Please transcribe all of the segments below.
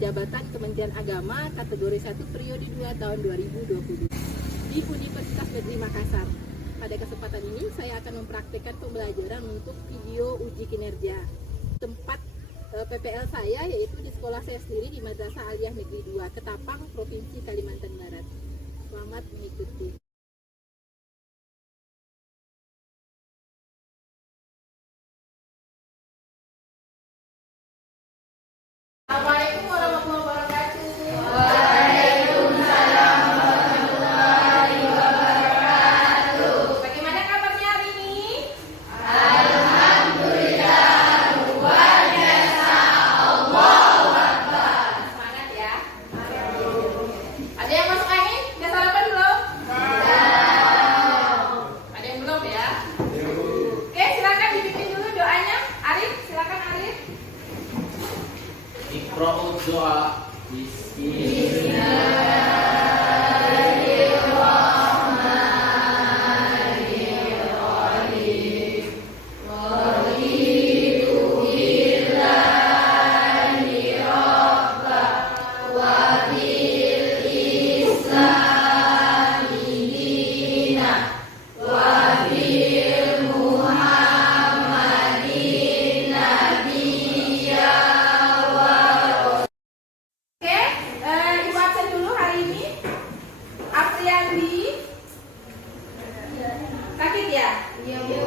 jabatan Kementerian Agama kategori 1 periode 2 tahun 2020 di Universitas Negeri Makassar. Pada kesempatan ini saya akan mempraktikkan pembelajaran untuk video uji kinerja. Tempat PPL saya yaitu di sekolah saya sendiri di Madrasah Aliyah Negeri 2 Ketapang, Provinsi Kalimantan Barat. Selamat mengikuti. Assalamualaikum warahmatullahi wabarakatuh. Waalaikumsalam warahmatullahi wabarakatuh. Bagaimana kabarnya hari ini? Alhamdulillah, luar biasa. Allahu Akbar. Semangat ya. Ada yang masuk angin? Udah sarapan belum? Ada yang belum ya? Oke, silakan dibikin dulu doanya. Arif, silakan Arif. Iqra'u doa. Sakit ya? Iya, Bu.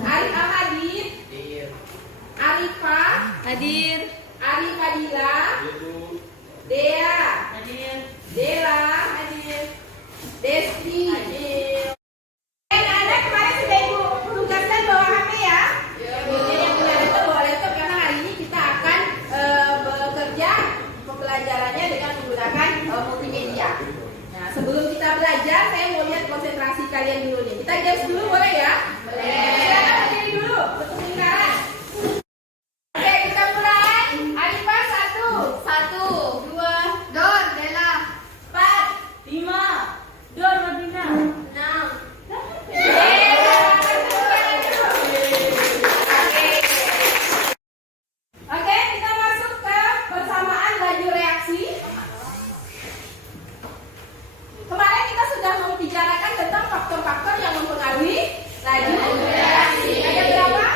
Arif Al-Hadir. Arifah. Hadir. Arif Fadila. Dea. Hadir. Dela. Hadir. Desti. Hadir. Ada kemarin sudah Ibu tugaskan bawa HP ya? Jadi yang punya laptop bawa laptop karena hari ini kita akan bekerja pembelajarannya dengan menggunakan multimedia. Nah, sebelum kita belajar, saya mau lihat konsentrasi kalian dulu nih. Kita games dulu boleh ya? Boleh. Silakan berdiri dulu, bentuk lingkaran. Oke, kita mulai. Arifah 1, 2, Dor, Dela, 4, 5, Dor, Madina, 6. Oke, kita masuk ke persamaan laju reaksi. Kemarin kita sudah membicarakan tentang faktor-faktor yang mempengaruhi laju reaksi. Ada berapa?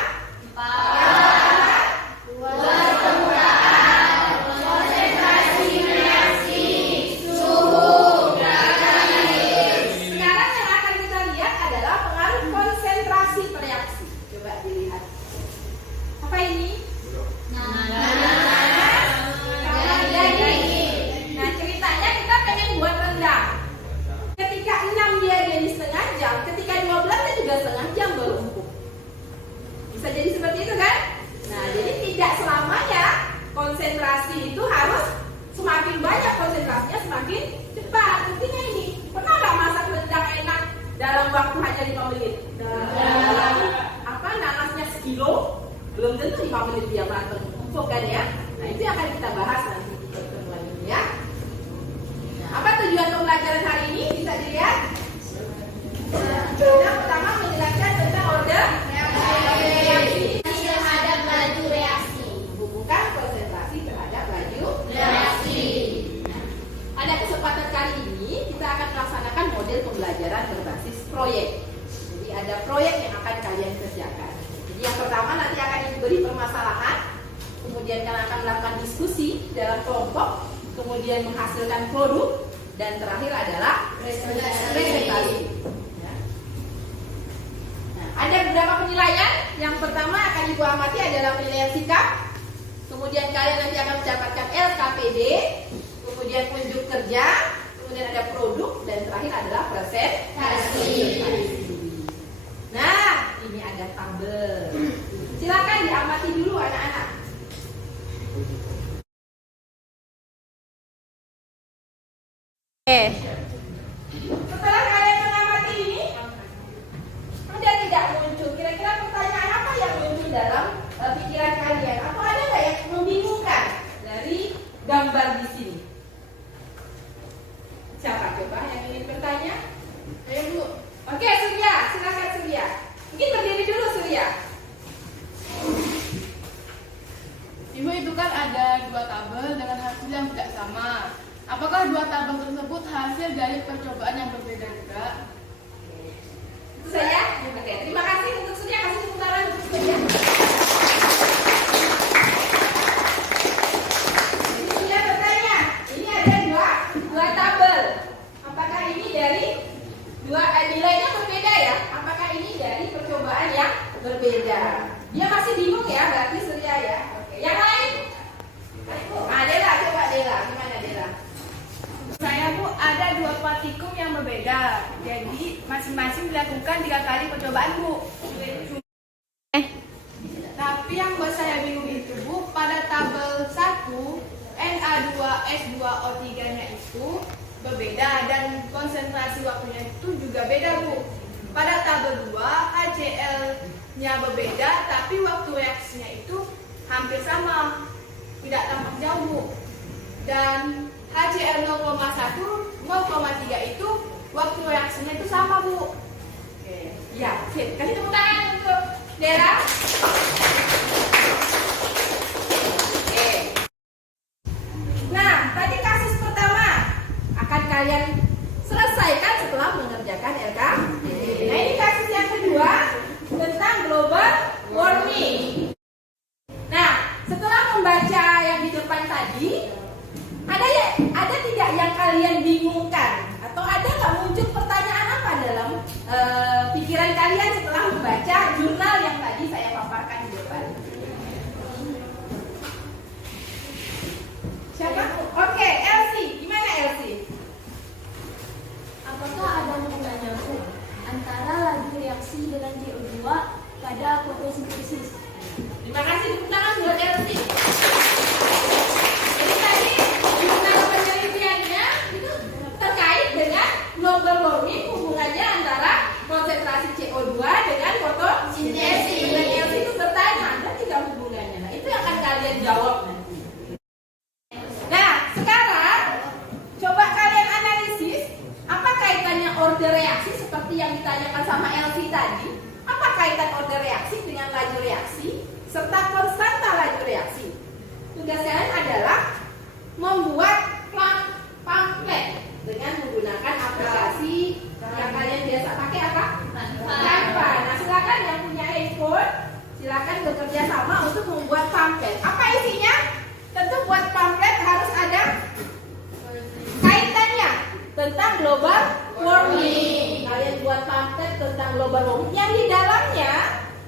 4. Permukaan, konsentrasi reaksi, suhu, garis. Sekarang yang akan kita lihat adalah pengaruh konsentrasi reaksi. Coba dilihat. Apa ini? Nah, ceritanya kita pengen buat rendang. Ketika 6 dia jadi setengah jam, ketika 12 dia juga setengah jam baru empuk. Bisa jadi seperti itu kan? Nah, jadi tidak selamanya konsentrasi itu harus semakin banyak konsentrasinya semakin cepat. Buktinya ini, pernah nggak masak rendang enak dalam waktu hanya 5 menit? Nanasnya sekilo, belum tentu 5 menit dia matang empuk kan ya? Nah, itu yang akan kita bahas nanti di pertemuan ini ya. Nah, apa tujuan pembelajaran hari ini? Bisa dilihat. Yang pertama menjelaskan tentang order reaksi terhadap laju reaksi, menghubungkan konsentrasi terhadap laju reaksi. Nah, pada kesempatan kali ini kita akan melaksanakan model pembelajaran berbasis proyek. Jadi ada proyek yang akan kalian kerjakan. Jadi yang pertama nanti akan diberi permasalahan, kemudian kalian akan melakukan diskusi dalam kelompok, kemudian menghasilkan produk, dan terakhir adalah presentasi. Ada beberapa penilaian. Yang pertama akan Ibu amati adalah penilaian sikap. Kemudian kalian nanti akan mendapatkan LKPD, kemudian unjuk kerja, kemudian ada produk, dan terakhir adalah presentasi. Nah, ini ada tabel. Silakan diamati dulu anak-anak. Setelah kalian mengamati ini, kemudian tidak muncul. Kira-kira pertanyaan apa yang muncul dalam pikiran kalian? Atau ada nggak yang membingungkan dari gambar di sini? Siapa coba yang ingin bertanya? Ayo Bu. Oke, Surya, silakan Surya. Mungkin berdiri dulu Surya. Ibu, itu kan ada 2 tabel dengan hasil yang sama. Apakah dua tabel tersebut hasil dari percobaan yang berbeda juga? Itu saja. Oke, terima kasih untuk Surya. Kasih tepuk tangan untuk Surya. Ini Surya bertanya, ini ada dua tabel. Apakah ini dari nilainya berbeda ya? Apakah ini dari percobaan yang berbeda? Dia masih bingung ya, berarti Surya ya. Oke, yang lain? Nah, Dela, coba Dela, gimana Dela? Saya Bu, ada dua partikum yang berbeda. Jadi masing-masing dilakukan 3 kali percobaan Bu. Tapi yang buat saya bingung itu Bu, pada tabel 1 Na2S2O3-nya itu berbeda dan konsentrasi waktunya itu juga beda Bu. Pada tabel 2 HCl-nya berbeda tapi waktu reaksinya itu hampir sama, tidak tampak jauh Bu. Dan HCl 0,1, 0,3 itu waktu reaksinya itu sama Bu. Oke, ya, oke. Kasih tepuk tangan untuk Dela. Oke. Nah, tadi kasus pertama akan kalian selesaikan setelah mengerjakan LKPD. Nah, ini kasus yang kedua tentang global warming. Nah, setelah membaca yang di depan tadi, ada tidak yang kalian bingungkan? Atau ada nggak muncul pertanyaan apa dalam pikiran kalian setelah membaca jurnal yang tadi saya paparkan di depan? Siapa? Oke, Elsie. Gimana Elsie? Apakah ada hubungannya Bu antara laju reaksi dengan CO2 pada fotosintesis? Terima kasih, tepuk tangan buat Elsie. Jadi tadi jurnal penelitiannya itu terkait dengan global warming, hubungannya antara konsentrasi CO2 dengan fotosintesis. Dan Elsie itu bertanya, ada tidak hubungannya? Nah, itu yang akan kalian jawab nanti. Nah, sekarang coba kalian analisis apa kaitannya order reaksi seperti yang ditanyakan sama Elsie tadi. Apa kaitan order reaksi dengan laju reaksi serta konstanta laju reaksi? Tugas kalian adalah membuat pamflet dengan menggunakan aplikasi yang kalian biasa pakai apa? Canva. Nah, silakan yang punya handphone, silakan bekerja sama untuk membuat pamflet. Apa isinya? Tentu buat pamflet harus ada kaitannya tentang global warming. Kalian buat pamflet tentang global warming yang di dalamnya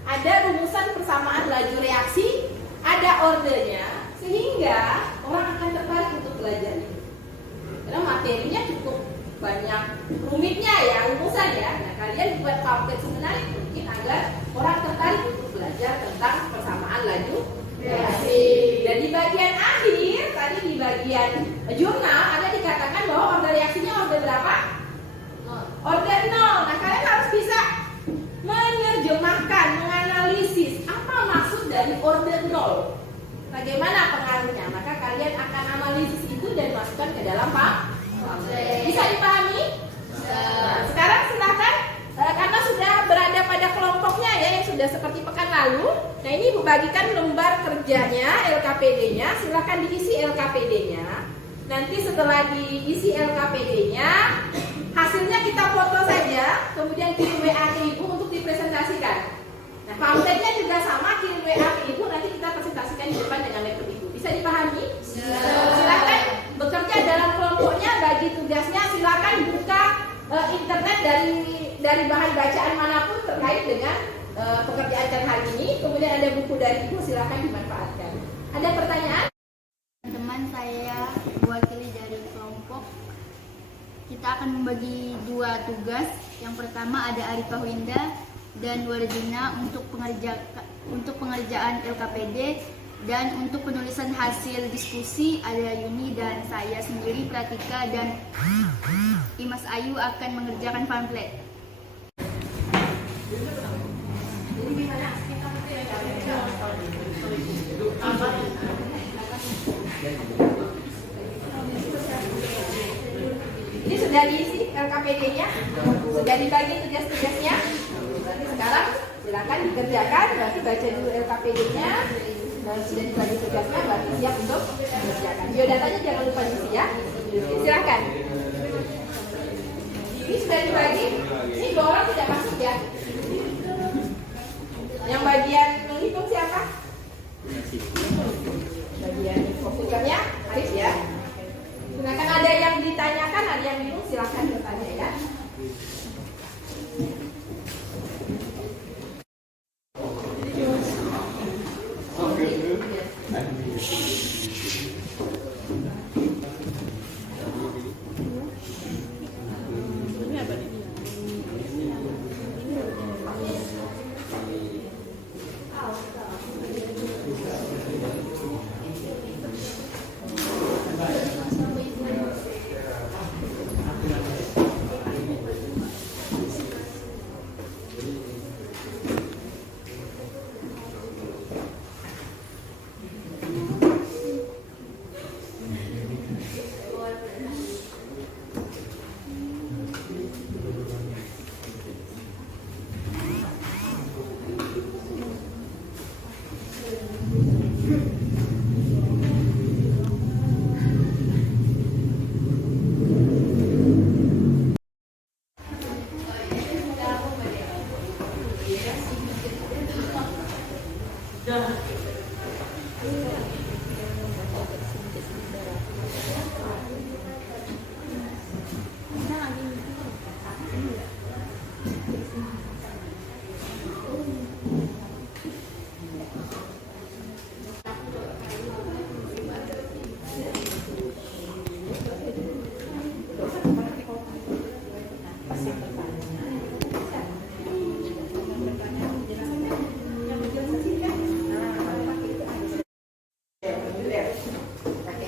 ada rumusan persamaan laju reaksi, ada ordernya, sehingga orang akan tertarik untuk belajar ini. Karena materinya cukup banyak rumitnya ya, rumusan ya. Nah, kalian buat pamflet semenarik mungkin agar orang tertarik untuk belajar tentang persamaan laju reaksi. Dan di bagian akhir, tadi di bagian jurnal ada dikatakan bahwa order reaksinya order berapa? Order 0. Nah, kalian harus bisa menerjemahkan, menganalisis apa maksud dari order 0. Bagaimana pengaruhnya? Maka kalian akan analisis itu dan masukkan ke dalam pamflet. Bisa dipahami? Nah, sekarang silakan karena sudah berada pada kelompoknya ya, yang sudah seperti pekan lalu. Nah, ini Ibu bagikan lembar kerjanya, LKPD-nya. Silakan diisi LKPD-nya. Nanti setelah diisi LKPD-nya, hasilnya kita foto saja, kemudian kirim WA ke Ibu untuk dipresentasikan. Nah, pamfletnya juga sama, kirim WA ke Ibu, nanti kita presentasikan di depan dengan laptop Ibu. Bisa dipahami? Silakan bekerja dalam kelompoknya, bagi tugasnya silakan buka internet dari bahan bacaan manapun terkait dengan pekerjaan hari ini. Kemudian ada buku dari Ibu, silakan dimanfaatkan. Ada pertanyaan? Teman saya mewakili dari kelompok. Kita akan membagi 2 tugas. Yang pertama ada Arifah Winda dan Wardina untuk pengerjaan LKPD, dan untuk penulisan hasil diskusi ada Yuni dan saya sendiri Pratika, dan Imas Ayu akan mengerjakan pamflet. Jadi gimana? Ini sudah diisi LKPD-nya, sudah dibagi tugas-tugasnya. Berarti sekarang Silakan dikerjakan, berarti baca dulu LKPD-nya. Dan sudah dibagi tugasnya, berarti siap untuk mengerjakan. Biodatanya jangan lupa diisi ya. Silakan. Ini sudah dibagi. Ini 2 orang tidak masuk ya. Yang bagian menghitung siapa? Bagian komputernya Arif ya. Silakan, ada yang ditanyakan, ada yang bingung, silakan bertanya ya.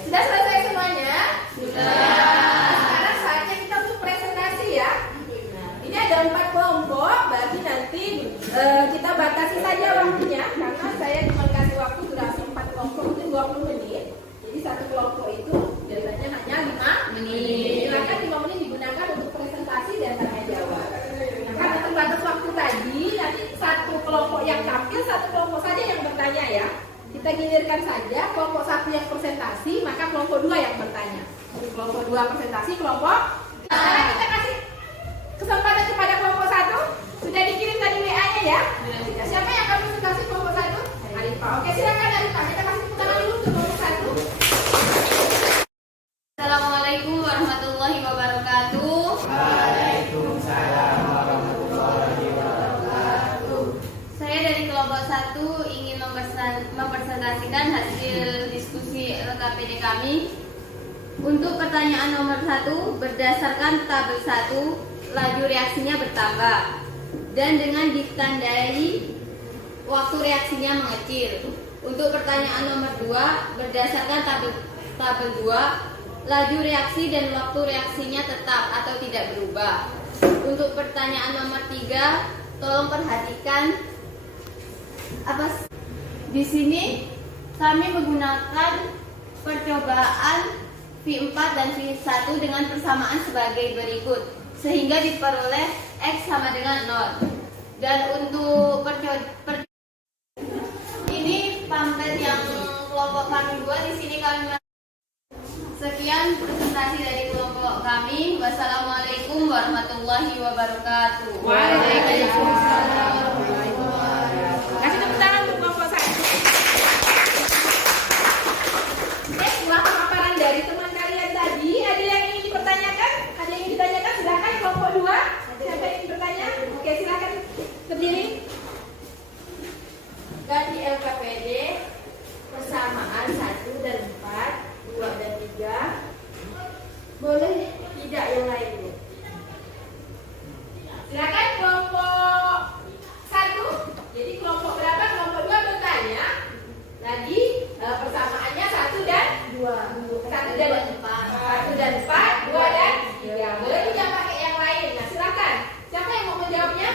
Sudah selesai semuanya? Sudah. Sekarang saatnya kita untuk presentasi ya. Ini ada 4 kelompok, berarti nanti kita batasi saja waktunya karena saya cuma kasih waktu durasi 4 kelompok itu 20 menit. Jadi satu kelompok itu biasanya hanya 5 menit. Silakan 5 menit digunakan untuk presentasi dan tanya jawab. Nah, karena terbatas waktu tadi, nanti satu kelompok yang tampil, satu kelompok saja yang bertanya ya. Kita gilirkan saja kelompok 1 yang presentasi, maka kelompok 2 yang bertanya. Kelompok 2 presentasi, kelompok sekarang kita kasih kesempatan kepada kelompok 1. Sudah dikirim tadi WA-nya ya? Siapa yang akan presentasi kelompok 1? Arifah. Oke, silakan Arifah. Kita kasih tepuk tangan dulu ke kelompok 1. Assalamualaikum warahmatullahi wabarakatuh. Waalaikumsalam warahmatullahi wabarakatuh. Saya dari kelompok 1 ingin mempresentasikan hasil diskusi LKPD kami. Untuk pertanyaan nomor 1, berdasarkan tabel 1, laju reaksinya bertambah dan dengan ditandai waktu reaksinya mengecil. Untuk pertanyaan nomor 2, berdasarkan tabel 2, laju reaksi dan waktu reaksinya tetap atau tidak berubah. Untuk pertanyaan nomor 3, tolong perhatikan di sini kami menggunakan percobaan V4 dan V1 dengan persamaan sebagai berikut, sehingga diperoleh X sama dengan 0. Dan untuk ini pamflet yang kelompok kami buat, di sini kami. Sekian presentasi dari kelompok kami. Wassalamualaikum warahmatullahi wabarakatuh. Waalaikumsalam. Kasih tepuk tangan untuk kelompok 1. Setelah pemaparan dari teman kalian tadi, ada yang ingin dipertanyakan? Ada yang ingin ditanyakan? Silakan kelompok 2. Siapa yang ingin bertanya? Oke, silakan berdiri. Ganti LKPD persamaan 1 dan 4, 2 dan 3. Boleh tidak yang lain? Silakan kelompok 1. Jadi kelompok berapa? Kelompok 2 bertanya. Tadi persamaannya 1 dan 2. 1 dan 4. 1 dan 4, 2 dan 3. Boleh tidak pakai yang lain? Nah, silakan. Siapa yang mau menjawabnya?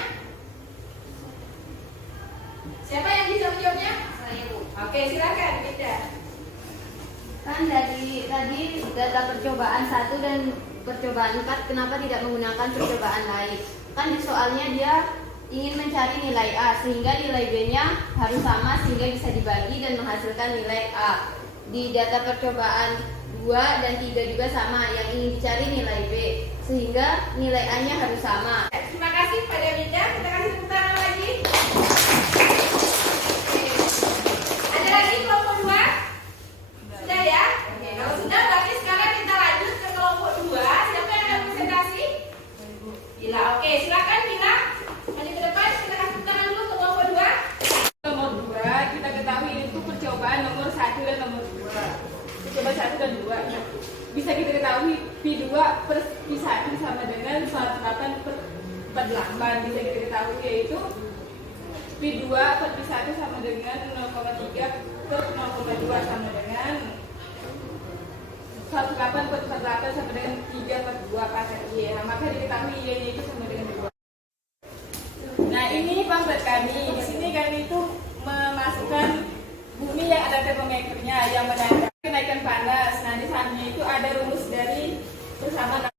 Siapa yang bisa menjawabnya? Saya, Bu. Oke, silakan. Tidak. Kan dari tadi data percobaan 1 dan percobaan 4, kenapa tidak menggunakan percobaan lain? Kan di soalnya dia ingin mencari nilai A, sehingga nilai B-nya harus sama sehingga bisa dibagi dan menghasilkan nilai A. Di data percobaan 2 dan 3 juga sama, yang ingin dicari nilai B, sehingga nilai A-nya harus sama. Terima kasih pada Winda, kita kasih tepuk tangan lagi. Ada lagi kelompok 2? Sudah ya? Oke, kalau sudah berarti sekarang kita lanjut ke kelompok 2. Siapa yang akan presentasi? Bila, oke, silakan Bila. Maju ke depan, kita kasih tepuk tangan dulu ke kelompok 2. Nomor 2 kita ketahui itu percobaan nomor 1 dan nomor 2. Percobaan 1 dan 2. Nah, bisa kita ketahui P2 per P1 sama dengan 108 per 48. Bisa kita ketahui yaitu P2 per P1 sama dengan 0,3 per 0,2 sama dengan 108 per 48 sama dengan 3 per 2 pasang Y. Nah, maka diketahui Y-nya itu sama dengan 2. Nah, ini pamflet kami. Di sini kami itu memasukkan bumi yang ada termometernya yang menandakan kenaikan panas. Nah, di sampingnya itu ada rumus dari persamaan.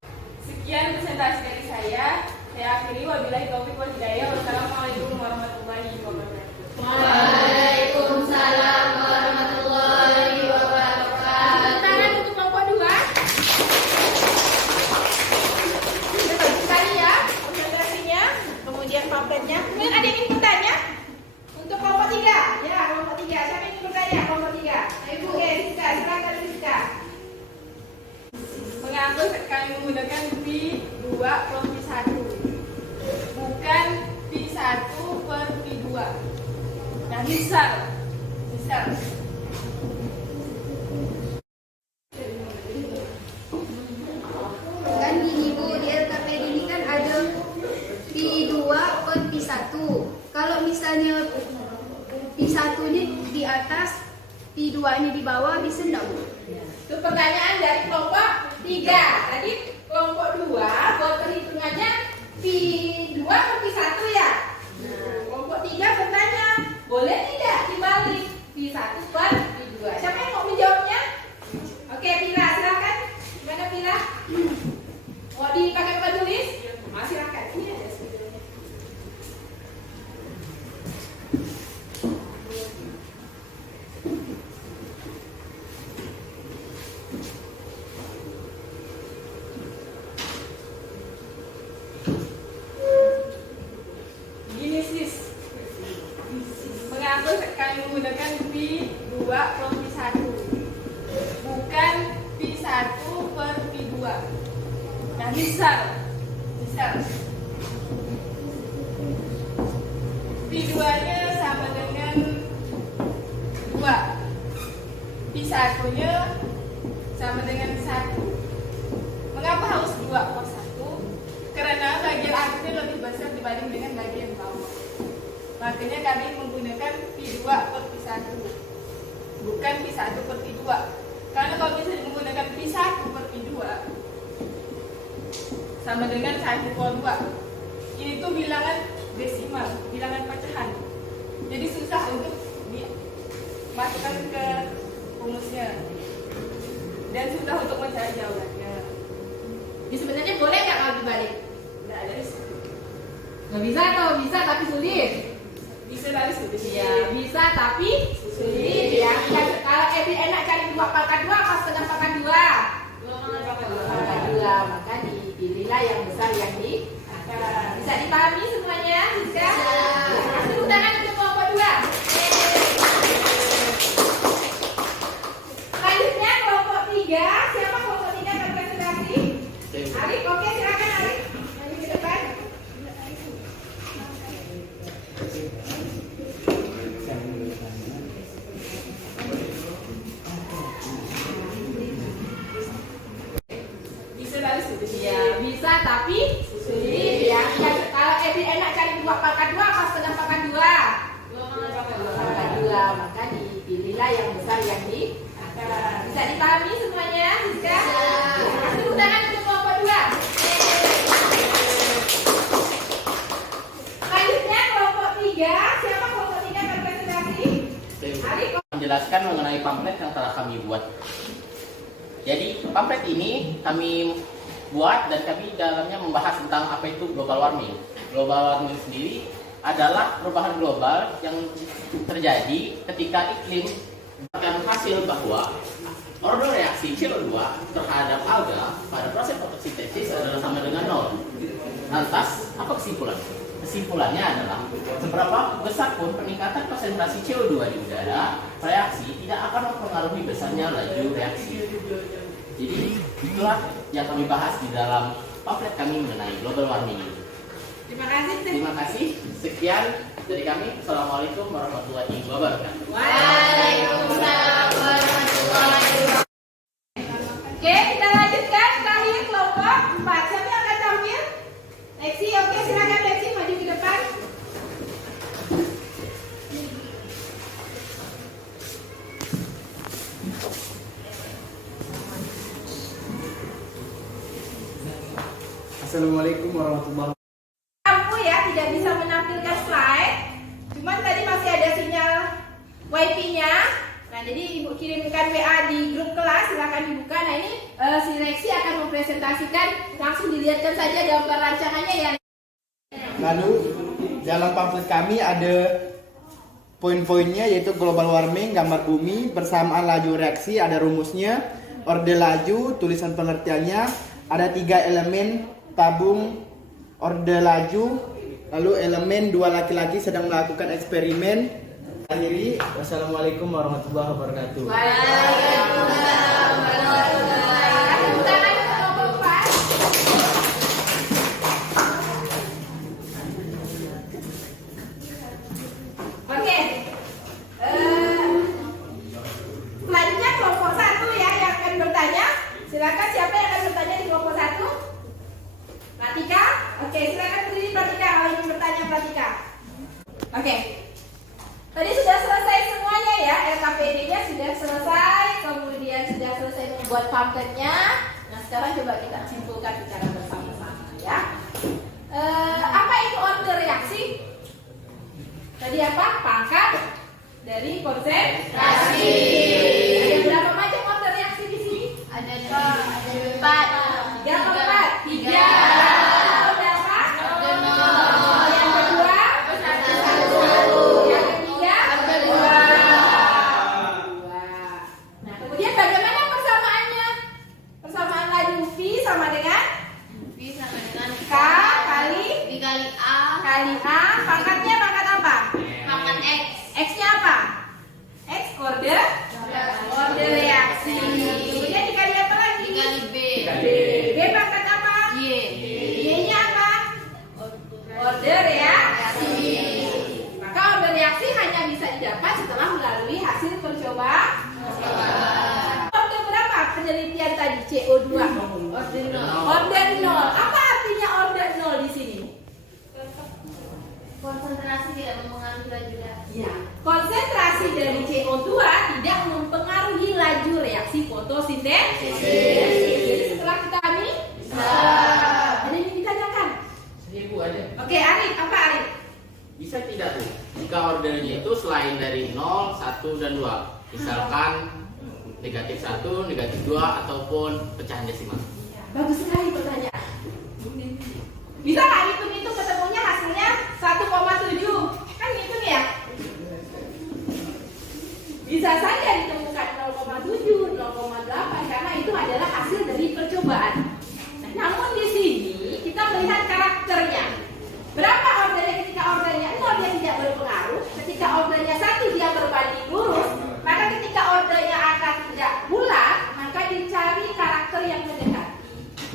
Sekian presentasi dari saya. Saya akhiri, wabillahi taufiq wal hidayah. Wassalamualaikum warahmatullahi wabarakatuh. Waalaikumsalam warahmatullahi wabarakatuh. Tangan untuk kelompok 2. Sudah bagus sekali ya presentasinya, kemudian pamfletnya. Kemudian ada yang ingin bertanya? Untuk kelompok 3. Ya, kelompok 3. Siapa yang ingin bertanya? Kelompok 3. Ibu, oke, Siska, silakan Siska. Mengapa kami menggunakan P2 per P1, bukan P1 per P2. Nah, misal Kan gini Bu, di LKPD ini kan ada P2 per P1. Kalau misalnya P1 ini di atas, P2 ini di bawah, bisa enggak Bu? Itu pertanyaan dari kelompok 3. Tadi kelompok 2 buat perhitungannya P2 per P1 ya. Nah, kelompok 3 bertanya, boleh tidak dibalik P1 per P2? Siapa yang mau menjawabnya? Oke, Pila, silakan. Gimana Pila? Mau dipakai papan tulis? Nah, silakan. Ini ada sebetulnya. gini sis. Mengapa kami menggunakan P2 per P1, bukan P1 per P2. Nah, misal P2-nya sama dengan 2, P1-nya sama dengan 1. Mengapa harus 2 per 1? Karena bagian atasnya lebih besar dibanding dengan bagian bawah. Makanya kami menggunakan P2 per P1, bukan P1 per P2. Karena kalau bisa menggunakan P1 per P2 sama dengan 1 per 2. Ini tuh bilangan desimal, bilangan pecahan. Jadi susah untuk dimasukkan ke rumusnya dan susah untuk mencari jawabannya. Ini sebenarnya boleh nggak kalau dibalik? Nggak ada di situ. Nggak bisa atau bisa tapi sulit? Bisa dari situ. Iya, bisa tapi sulit ya. Kalau Ebi enak cari 2 pangkat 2 apa setengah pangkat 2? Pangkat 2, maka dipilihlah yang besar yang di atas. Bisa dipahami semuanya? Bisa? Kasih tepuk tangan untuk kelompok 2. Selanjutnya kelompok 3. Siapa kelompok 3 akan presentasi? Arif, oke silakan Arif. Maju ke depan. Bisa dari situ. Iya, bisa tapi sulit ya. Kalau Ebi enak cari 2 pangkat 2 apa setengah pangkat 2? Pangkat 2, maka dipilihlah yang besar yang di atas. Bisa dipahami semuanya? Bisa? Kasih tepuk tangan untuk kelompok 2. Selanjutnya kelompok 3. Siapa kelompok 3 akan presentasi? Arif. Menjelaskan mengenai pamflet yang telah kami buat. Jadi pamflet ini kami buat dan kami dalamnya membahas tentang apa itu global warming. Global warming sendiri adalah perubahan global yang terjadi ketika iklim memberikan hasil bahwa order reaksi CO2 terhadap alga pada proses fotosintesis adalah sama dengan 0. Lantas, apa kesimpulannya? Kesimpulannya adalah seberapa besar pun peningkatan konsentrasi CO2 di udara, reaksi tidak akan mempengaruhi besarnya laju reaksi. Jadi, itulah yang kami bahas di dalam pamflet kami mengenai global warming ini. Terima kasih. Terima kasih. Sekian dari kami. Assalamualaikum warahmatullahi wabarakatuh. Waalaikumsalam warahmatullahi wabarakatuh. Oke, kita lanjutkan terakhir kelompok 4. Siapa yang akan tampil? Lexi, oke, silakan Lexi maju ke depan. Assalamualaikum warahmatullahi wabarakatuh. Lampu ya, tidak bisa menampilkan slide. Cuman tadi masih ada sinyal wifi-nya. Nah, jadi Ibu kirimkan WA di grup kelas, silakan dibuka. Nah, ini si Lexi akan mempresentasikan, langsung dilihatkan saja gambar rancangannya ya. Lalu dalam pamflet kami ada poin-poinnya, yaitu global warming, gambar bumi, bersamaan laju reaksi, ada rumusnya, orde laju, tulisan pengertiannya, ada 3 elemen tabung orde laju, lalu elemen 2 laki-laki sedang melakukan eksperimen. Akhiri, wassalamualaikum warahmatullahi wabarakatuh. Waalaikumsalam warahmatullahi wabarakatuh. Oke. Selanjutnya kelompok 1 ya yang akan bertanya. Silakan, siapa yang akan bertanya di kelompok 1? Pratika? Oke, silakan berdiri Pratika kalau ingin bertanya Pratika. Oke. Tadi sudah selesai semuanya ya, LKPD-nya sudah selesai, kemudian sudah selesai membuat pamfletnya. Nah, sekarang coba kita simpulkan secara bersama-sama ya. Apa itu order reaksi? Tadi apa? Pangkat dari konsentrasi. Ada berapa macam order reaksi di sini? Ada 4. 3 atau 4? 3. Order apa? Order 0. Yang kedua? Yang ketiga? Order 2. Nah, kemudian bagaimana persamaannya? Persamaan laju V sama dengan V sama dengan K kali V kali A kali A. Pangkatnya pangkat apa? pangkat X. X-nya apa? X order reaksi. Kemudian dikali apa lagi? V kali B. B pangkat apa? Y. Y-nya apa? Order reaksi. Maka order reaksi hanya bisa didapat setelah melalui hasil percobaan. Order berapa penelitian tadi? CO2. Order 0. Order 0. Apa artinya order 0 di sini? Konsentrasi tidak mempengaruhi laju reaksi. Ya, konsentrasi dari CO2 tidak mempengaruhi laju reaksi fotosintesis. Jadi setelah kita kami ada yang ditanyakan. Ini Bu ada. Oke, Arif, apa Arif? Bisa tidak Bu? Jika ordernya itu selain dari 0, 1, dan 2. Misalkan negatif 1, negatif 2, ataupun pecahan desimal. Bagus sekali pertanyaan. Bisa nggak hitung-hitung ketemunya hasilnya 1,7? Kan hitung ya? Bisa saja ditemukan 0,7, 0,8 karena itu adalah hasil dari percobaan. Nah, namun di sini kita melihat karakternya. Berapa ordernya ketika ordernya 0 dia tidak berpengaruh. Ketika ordernya 1 dia berbanding lurus. Maka ketika ordernya angka tidak bulat, maka dicari karakter yang mendekati.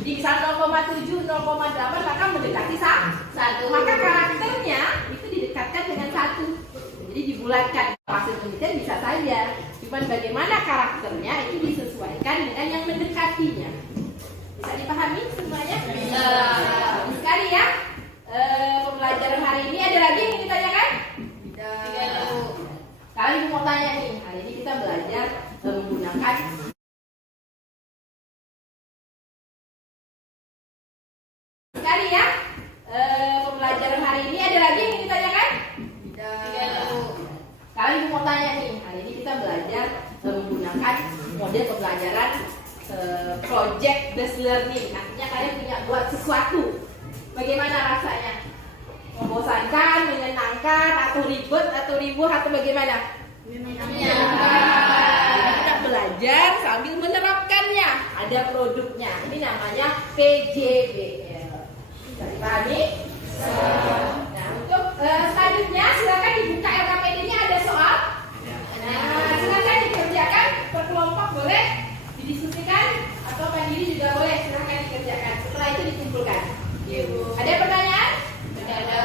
Di misal 0,7, 0,8 maka mendekati 1. Maka karakternya itu didekatkan dengan 1. Jadi dibulatkan. Hasil penelitian bisa saja. Cuman bagaimana karakternya itu disesuaikan dengan yang mendekatinya. Bisa dipahami semuanya? Bisa. Sekali ya. Pembelajaran hari ini ada lagi yang ditanyakan? Tidak. Kali mau tanya nih. Hari ini kita belajar menggunakan sekali ya. Pembelajaran hari ini ada lagi yang ditanyakan? Tidak. Kali mau tanya nih. Hari ini kita belajar menggunakan model pembelajaran project based learning. Artinya kalian punya buat sesuatu. Bagaimana rasanya? Membosankan, menyenangkan? aku ribet atau ribuh atau bagaimana? Kita belajar sambil menerapkannya. Ada produknya. Ini namanya PJBL. Bisa dipahami? Nah, untuk selanjutnya silakan dibuka LKPD-nya, ada soal. Nah, silakan dikerjakan per kelompok, boleh didiskusikan atau mandiri juga boleh. Silakan dikerjakan. Setelah itu dikumpulkan. Ada pertanyaan? Tidak ada.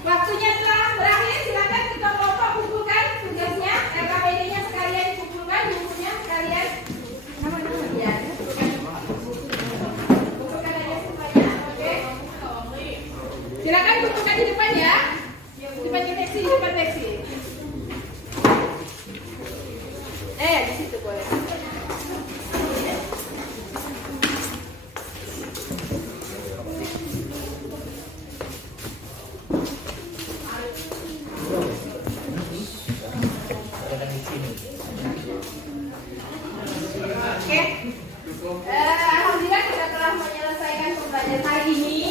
Waktunya telah berakhir, silakan kita kelompok kumpulkan tugasnya, LKPD-nya sekalian dikumpulkan, bukunya sekalian. Ya, kumpulkan aja semuanya, oke? Silakan kumpulkan di depan ya, di depan deteksi, di depan deteksi. Di situ boleh. Alhamdulillah kita telah menyelesaikan pembelajaran hari ini.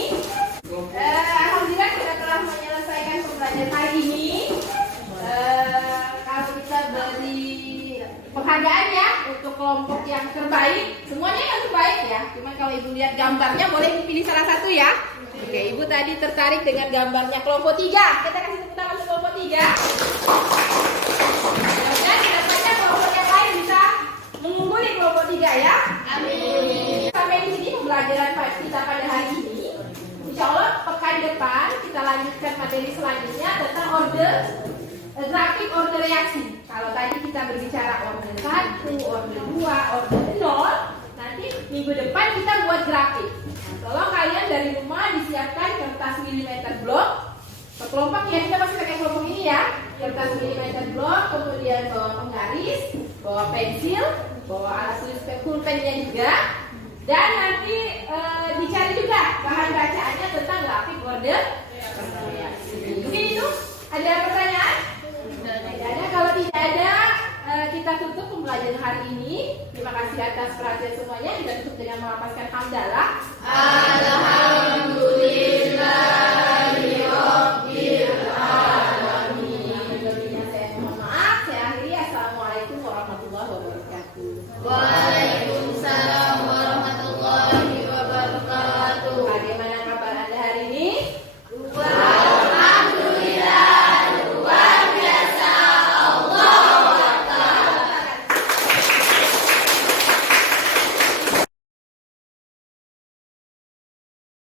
Kalau kita beri penghargaan ya untuk kelompok yang terbaik, semuanya yang terbaik ya. Cuman kalau ibu lihat gambarnya, boleh dipilih salah satu ya. Oke, ibu tadi tertarik dengan gambarnya kelompok 3. Kita kasih tepuk tangan untuk kelompok 3. Dan kedepannya kelompok yang lain bisa mengungguli kelompok 3 ya. Amin. Sampai di sini pembelajaran kita pada hari ini. Insya Allah pekan depan kita lanjutkan materi selanjutnya tentang grafik order reaksi. Kalau tadi kita berbicara order 1, order 2, order 0, nanti minggu depan kita buat grafik. Tolong kalian dari rumah disiapkan kertas milimeter blok. Kelompok ya, kita pasti pakai kelompok ini ya. Kertas milimeter blok, kemudian bawa penggaris, bawa pensil, bawa alat tulis pulpennya juga. Dan nanti dicari juga bahan bacaannya tentang grafik order. Mungkin itu ada pertanyaan? Tidak ada. Kalau tidak ada, kita tutup pembelajaran hari ini. Terima kasih atas perhatian semuanya. Kita tutup dengan melapaskan hamdalah.